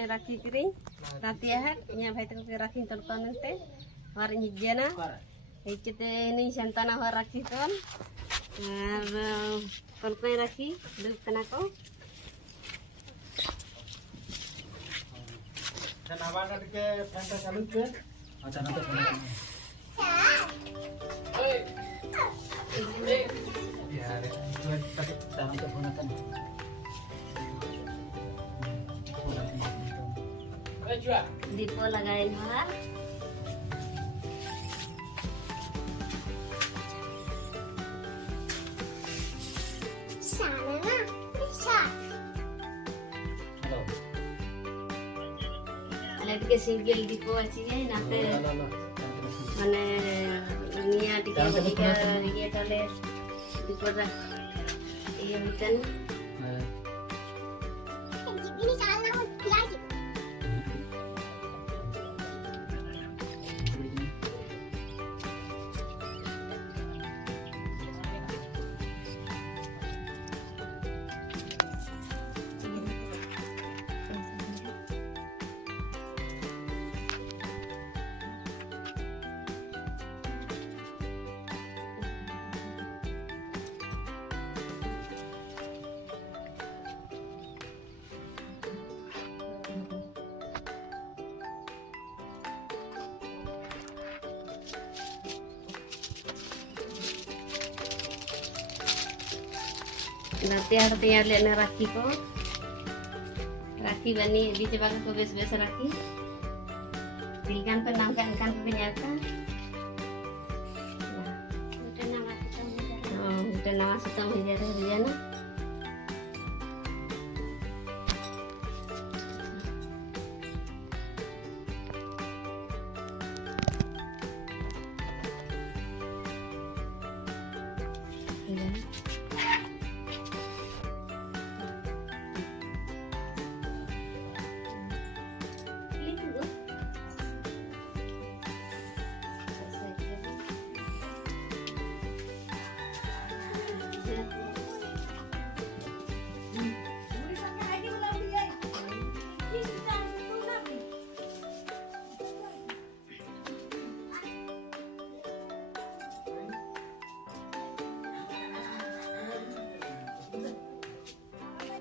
ने राखी करिंग रातिया है nya भाई तक राखी तन पानते war nyijena ikite ini santana war राखी kon kon ko राखी duk kana ko dan awak ke fanta चालू के अच्छा ना तो यार itu tapi tanam ke gunakan dipo lagain war sana na bisa halo अलग के सिंगल dipo अच्छी है ना पे माने दुनिया टिका टिका ये टले dipo ra ये bukan ini salah lagi nanti lihat राखी को राखी बनी di coba को बेस राखी tilkan penangkan kan penyakan udah nama kita menjadi